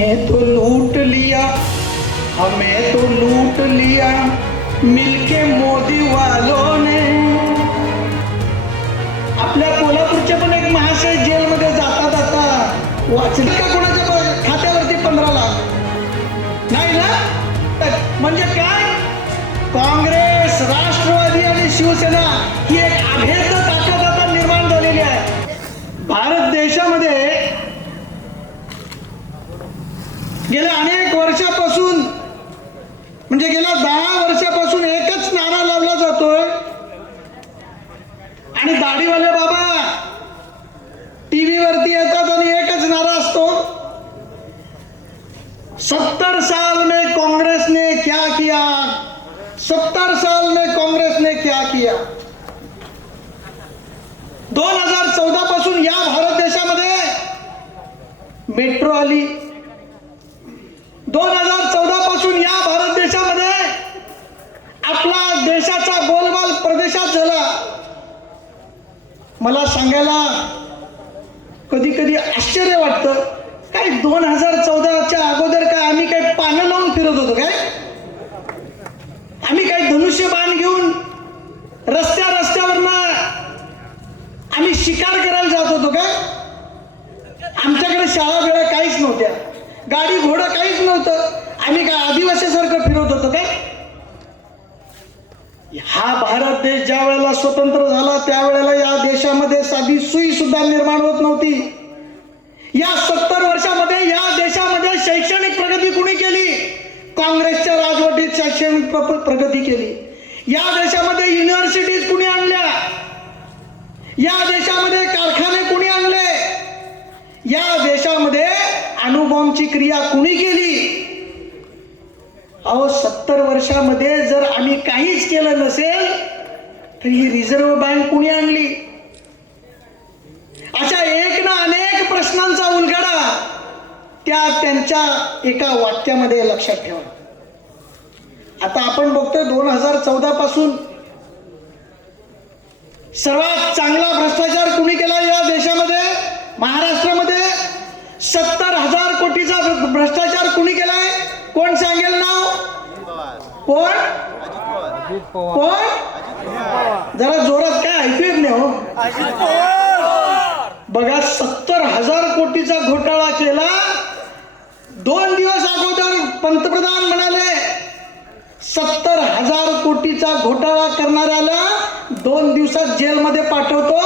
हमें तो लूट लिया हमें तो लूट लिया मिलके मोदी वालों ने। आपल्या कोल्हापूरचे पण एक महाशय जेलमध्ये जाता जाता वाचले का कोणाच्या खात्यावरती पंधरा लाख नाही ना? म्हणजे काय? काँग्रेस राष्ट्रवादी आणि शिवसेना ही एक अभेद ताकद आता निर्माण झालेली आहे भारत देशामध्ये गेल्या अनेक वर्षापासून म्हणजे गेल्या दहा वर्षापासून एकच नारा लावला जातोय. आणि दाढीवाले बाबा टीव्ही वरती येतात आणि एकच नारा असतो. सत्तर साल में कांग्रेस ने क्या किया? सत्तर साल में कांग्रेस ने क्या किया? दोन हजार चौदा पासून या भारत देशामध्ये मेट्रो आली. दोन हजार चौदा पासून या भारत देशामध्ये आपला देशाचा बोलबाल प्रदेशात झाला. मला सांगायला कधी कधी आश्चर्य वाटतं. काय दोन हजार चौदाच्या अगोदर काय आम्ही काय पानं लावून फिरत होतो काय? आम्ही काय धनुष्यबाण घेऊन रस्त्या रस्त्यावरनं आम्ही शिकार करायला जात होतो काय? आमच्याकडे शाळा वेळा काहीच नव्हत्या. गाडी घोडं काहीच नव्हतं. आम्ही काय आदिवासीसारखं फिरत होतो काय? हा भारत देश ज्या वेळेला स्वतंत्र झाला त्यावेळेला या देशामध्ये साधी सुई सुद्धा निर्माण होत नव्हती. या सत्तर वर्षामध्ये या देशामध्ये शैक्षणिक प्रगती कुणी केली? काँग्रेसच्या राजवटीत शैक्षणिक प्रगती केली. या देशामध्ये युनिव्हर्सिटीज कुणी आणल्या? या देशा कारखाने कुणी आणले या देशामध्ये अणुबॉम्बची क्रिया कुणी केली? अहो सत्तर वर्षामध्ये जर आम्ही काहीच केलं नसेल तर ही रिझर्व्ह बँक कुणी आणली? अशा एक ना अनेक प्रश्नांचा उलगडा त्या त्यांच्या एका वाक्यामध्ये लक्षात ठेवा. आता आपण बघतोय दोन हजार चौदा पासून सर्वात चांगला भ्रष्टाचार कुणी केला या देशामध्ये? महाराष्ट्रामध्ये? सत्तर हजार कोटीचा भ्रष्टाचार कुणी केलाय? कोण सांगेल नाव? कोण? कोण? जरा जोरात काय ऐकू येत नाही हो. बघा सत्तर हजार कोटीचा घोटाळा केला. दोन दिवस अगोदर पंतप्रधान म्हणाले सत्तर हजार कोटीचा घोटाळा करणाऱ्याला दोन दिवसात जेलमध्ये पाठवतो.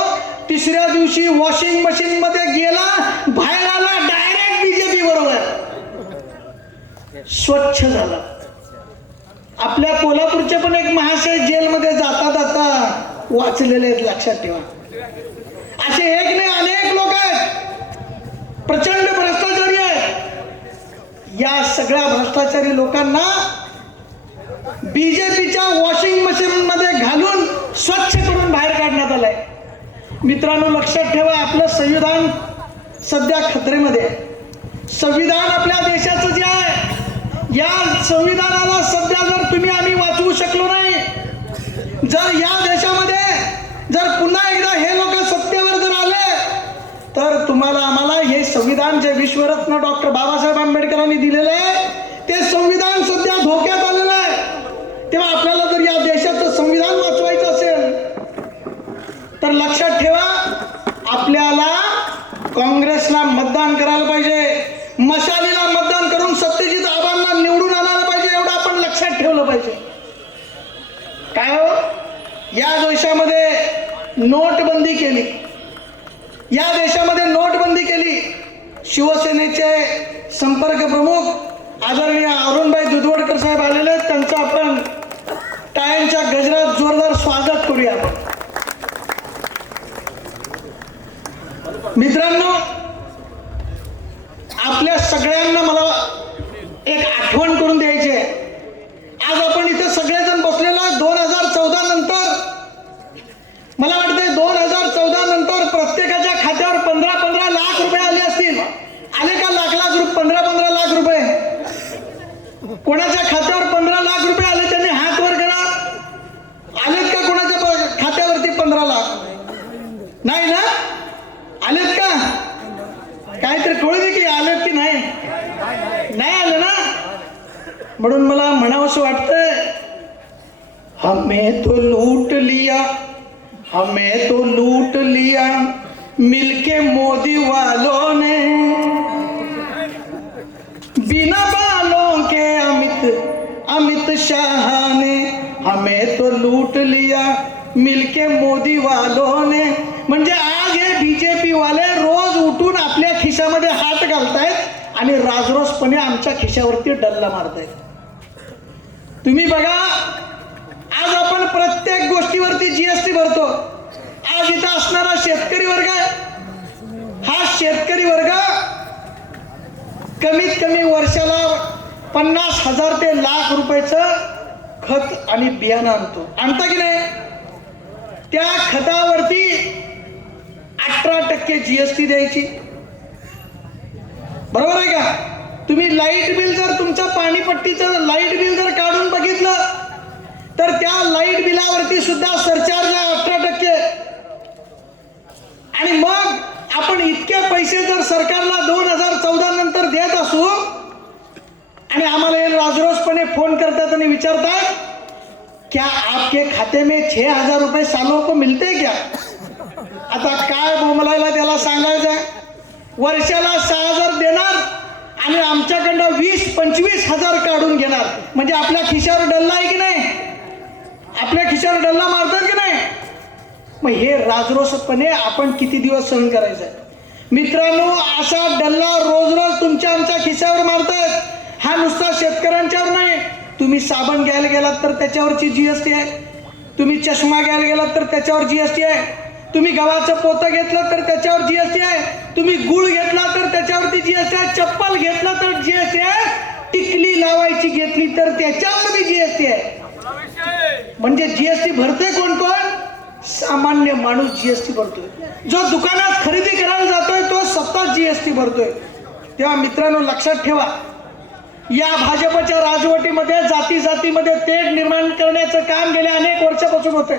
तिसऱ्या दिवशी वॉशिंग मशीन मध्ये गेला बाहेर आला डायरेक्ट बीजेपी बरोबर. स्वच्छ झाला. आपल्या कोल्हापूरचे पण एक महाशय जेलमध्ये जाता जाता वाचलेले आहेत लक्षात ठेवा. असे एक नाही अनेक लोक आहेत. प्रचंड भ्रष्टाचारी आहेत. या सगळ्या भ्रष्टाचारी लोकांना बीजेपीच्या वॉशिंग मशीन मध्ये घालून स्वच्छ करून बाहेर काढण्यात मित्रांनो लक्षात ठेवा आपलं संविधान सध्या खतरेमध्ये संविधान आपल्या देशाचं जे आहे या संविधानाला सध्या जर तुम्ही आम्ही वाचवू शकलो नाही जर या देशामध्ये जर पुन्हा एकदा हे लोक सत्तेवर जर आले तर तुम्हाला आम्हाला हे संविधान जे विश्वरत्न डॉक्टर बाबासाहेब आंबेडकरांनी दिलेलं आहे ते संविधान सध्या धोक्यात आलेलं आहे तेव्हा आपल्याला जर या देशाचं संविधान वाचवायचं असेल तर लक्षात ठेवा आपल्याला काँग्रेसला मतदान करायला पाहिजे मशालीला मतदान करून सत्यजित आबांना निवडून आणायला पाहिजे एवढं आपण लक्षात ठेवलं पाहिजे काय हो या देशामध्ये नोटबंदी केली. या देशामध्ये नोटबंदी केली. शिवसेनेचे संपर्क प्रमुख आदरणीय अरुणभाई दुधवडकर साहेब आलेले आहेत. त्यांचं आपण टाळ्यांच्या गजरात जोरदार स्वागत करूया. आपण मित्रांनो आपल्या सगळ्यांना मला नाही ना? आलेत का? काहीतरी कळू दे की आलेत की नाही? म्हणून मला म्हणावंसं वाटतंय हमें तो लूट लिया हमें तो लूट लिया, मिलके मोदी वालों ने। बिना बालों के अमित अमित शाह ने हमें तो लूट लिया, मिलके मोदी वालों ने। म्हणजे आज हे बीजेपी वाले रोज उठून आपल्या खिशामध्ये हात घालतायत आणि राजरोसपणे आमच्या खिशावरती डल्ला मारतायत. तुम्ही बघा आज आपण प्रत्येक गोष्टीवरती जीएसटी भरतो. आज इथं असणारा शेतकरी वर्ग हा शेतकरी वर्ग कमीत कमी वर्षाला पन्नास हजार ते लाख रुपयाचं खत आणि बियाणं आणतो. आणता की नाही? त्या खतावरती अठरा टक्के जीएसटी द्यायची. बरोबर आहे का? तुम्ही लाइट बिल जर तुमच्या पाणीपट्टीचं लाइट बिल जर काढून बघितलं तर त्या लाइट बिलावरती सुद्धा सरचार्ज आहे अठरा टक्के. आणि मग आपण इतके पैसे जर सरकारला दोन हजार चौदा नंतर देत असू आणि आम्हाला हे राजरोसपणे फोन करतात आणि विचारतात क्या आपके खाते में छह हजार रुपये सालों को मिलते क्या आता काय बोमलायला त्याला सांगायचं आहे? वर्षाला सहा हजार देणार आणि आमच्याकडनं वीस पंचवीस हजार काढून घेणार. म्हणजे आपल्या खिशावर डल्ला आहे की नाही? आपल्या खिशावर डल्ला मारतात की नाही? मग हे राजरोसपणे आपण किती दिवस सहन करायचं आहे मित्रांनो असा डल्ला रोज रोज तुमच्या आमच्या खिशावर मारतात. हा नुसता शेतकऱ्यांच्यावर नाही. तुम्ही साबण घ्यायला गेलात तर त्याच्यावरची जीएसटी आहे. तुम्ही चष्मा घ्यायला गेलात तर त्याच्यावर जीएसटी आहे. तुम्ही गव्हाचं पोतं घेतलं तर त्याच्यावर जीएसटी आहे. तुम्ही गुळ घेतला तर त्याच्यावरती जीएसटी आहे. चप्पल घेतलं तर जीएसटी आहे. टिकली लावायची घेतली तर त्याच्यावरती जीएसटी आहे. म्हणजे जीएसटी भरते कोण कोण? सामान्य माणूस जीएसटी भरतोय. जो दुकानात खरेदी करायला जातोय तो स्वतः जीएसटी भरतोय. तेव्हा मित्रांनो लक्षात ठेवा. या भाजपच्या राजवटीमध्ये जाती जातीमध्ये तेढ निर्माण करण्याचं काम गेल्या अनेक वर्षापासून होते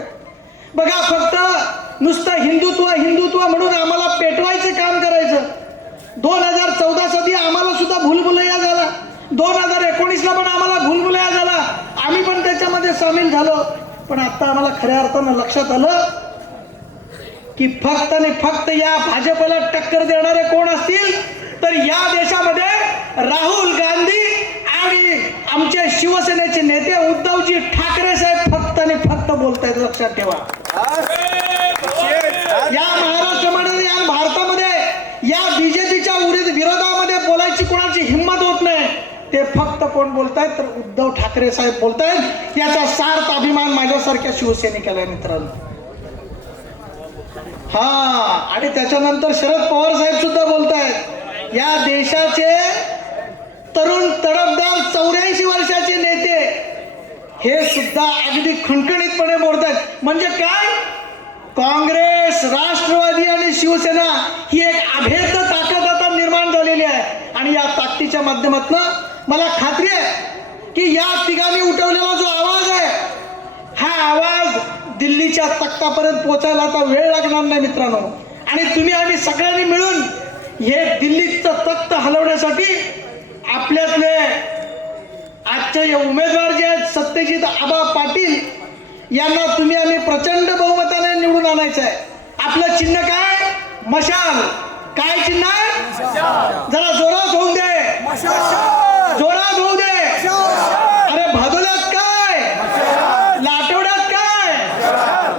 बघा फक्त नुसतं हिंदुत्व हिंदुत्व म्हणून आम्हाला पेटवायचं काम करायचं. दोन हजार चौदा साली आम्हाला सुद्धा भूलभुलैया झाला. दोन हजार एकोणीसला पण आम्हाला भूलभुलैया झाला. आम्ही पण त्याच्यामध्ये सामील झालो. पण आता आम्हाला खऱ्या अर्थानं लक्षात आलं की फक्त आणि फक्त या भाजपला टक्कर देणारे कोण असतील? तर या देशामध्ये राहुल गांधी आणि आमचे शिवसेनेचे नेते उद्धवजी ठाकरे साहेब फक्त आणि फक्त बोलतायत. लक्षात ठेवा. या महाराष्ट्रामध्ये या भारतामध्ये या बीजेपीच्या विरोधामध्ये बोलायची कोणाची हिंमत होत नाही? ते फक्त कोण बोलतायत? तर उद्धव ठाकरे साहेब बोलतायत. याचा सार्थ अभिमान माझ्यासारख्या शिवसैनिकाला आहे मित्रांनो. हा आणि त्याच्यानंतर शरद पवार साहेब सुद्धा बोलतायत. या देशाचे तरुण तडफदार चौऱ्याऐंशी वर्षाचे नेते हे सुद्धा अगदी खणखणीतपणे बोलतायत. म्हणजे काय? काँग्रेस राष्ट्रवादी आणि शिवसेना ही एक अभेद्य ताकद आता निर्माण झालेली आहे. आणि या ताकदीच्या माध्यमातून मला खात्री आहे की या तिघांनी उठवलेला जो आवाज आहे हा आवाज दिल्लीच्या तख्तापर्यंत पोहोचायला आता वेळ लागणार नाही मित्रांनो. आणि तुम्ही आम्ही सगळ्यांनी मिळून हे दिल्लीचं तख्त हलवण्यासाठी आपल्यातले आजचे हे उमेदवार जे आहेत सत्यजित आबा पाटील यांना तुम्ही आम्ही प्रचंड बहुमताने निवडून आणायचं आहे आपलं चिन्ह काय? मशाल. काय चिन्ह? आहे जरा जोरात होऊ दे. जोरात होऊ दे अरे भादोल्यात काय लाटवड्यात काय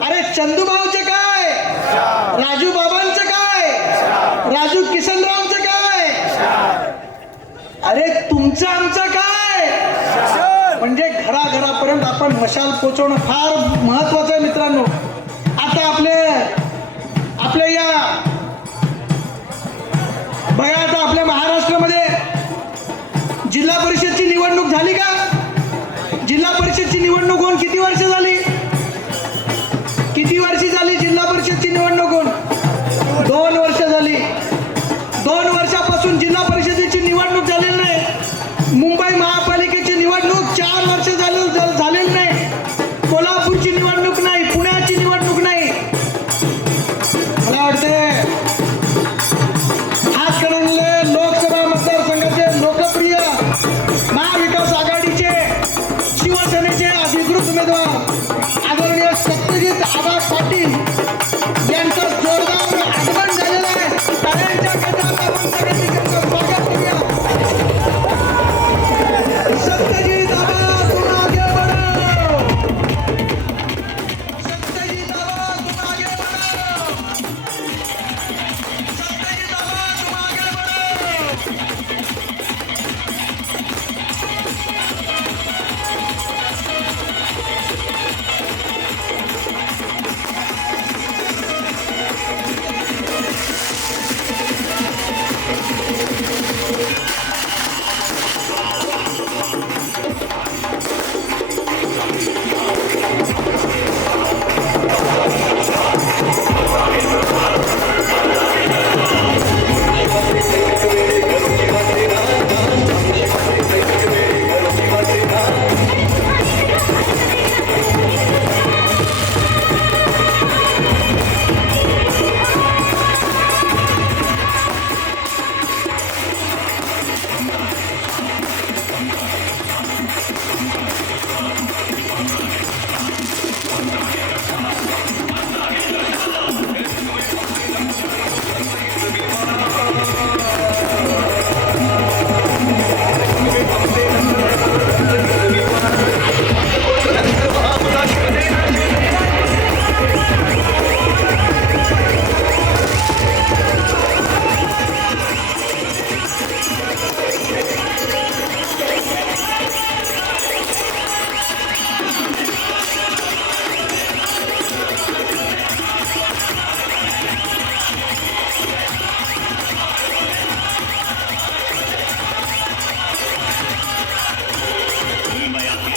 अरे चंदूभाऊचे काय राजू बाबांचं काय राजू किसनरावचं काय अरे तुमचं आमचं काय म्हणजे घराघरापर्यंत आपण मशाल पोचवणं फार महत्वाचं आहे मित्रांनो. आता आपले आपल्या या बघा आता आपल्या महाराष्ट्रामध्ये जिल्हा परिषदची निवडणूक झाली का? जिल्हा परिषदची निवडणूक होऊन किती वर्ष झाली?